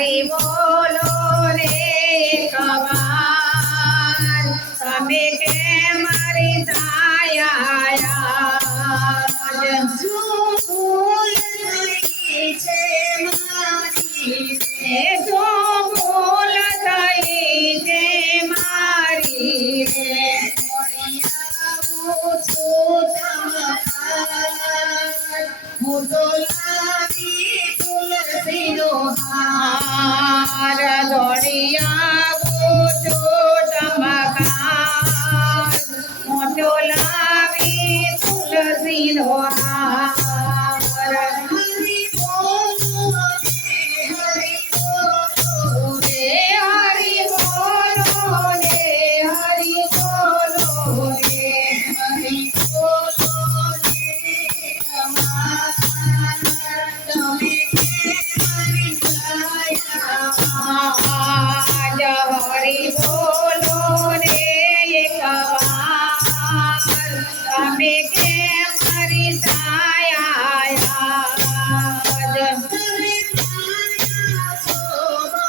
હરી બોલો રે એક વાર તમે કેમ મારી સાયા જો ભૂલ થઈ છે મારી એ જો ભૂલ થઈ છે મારી રે આવું છું તમારા હું તો લાવી તુલસીનો હાર દોડી આવો છો ચમકાર મોટો લાવી તુલસીનો હાર હરી બોલો હરી બોલો રે હરી બોલો રે હરી બોલો રે હરી બોલો તમે મારી સાયા આજ હરી બોલો રે એક વાર તમે કેમ મારી સાયા આજ તમે માયા છો બહુ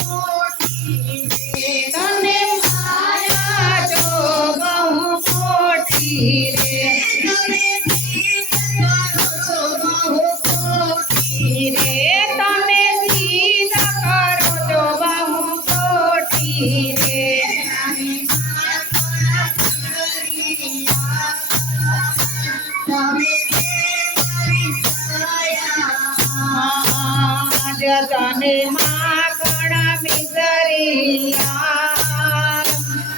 મોટી તને માયા જો બહુ મોટી રે તમે જીત કરો છો બહુ ખોટી રે તમે જીદ કરો છો બહુ ખોટી રે આજ તને માખણ મિસરિયા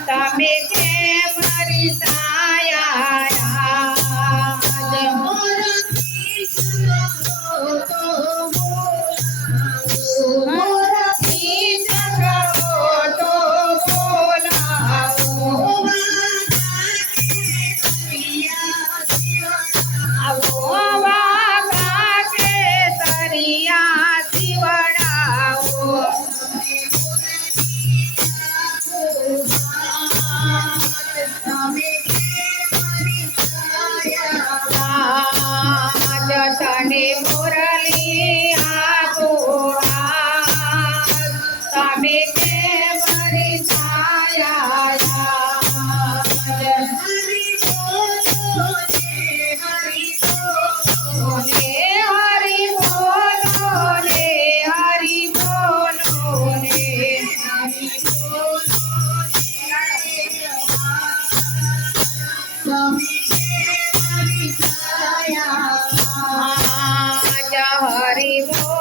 તમે કેમ મારી સાયા આજ મોરથી જગો તો બોલાવો આવો વાગા કે સરિયા શિવડાવો આજ તને મુરલી આપો તમે કેમ મારી સાયા આજ હરી બોલો હરી બોલો રે હરી બોલો રે હરી બોલો રે આજ હરી બોલો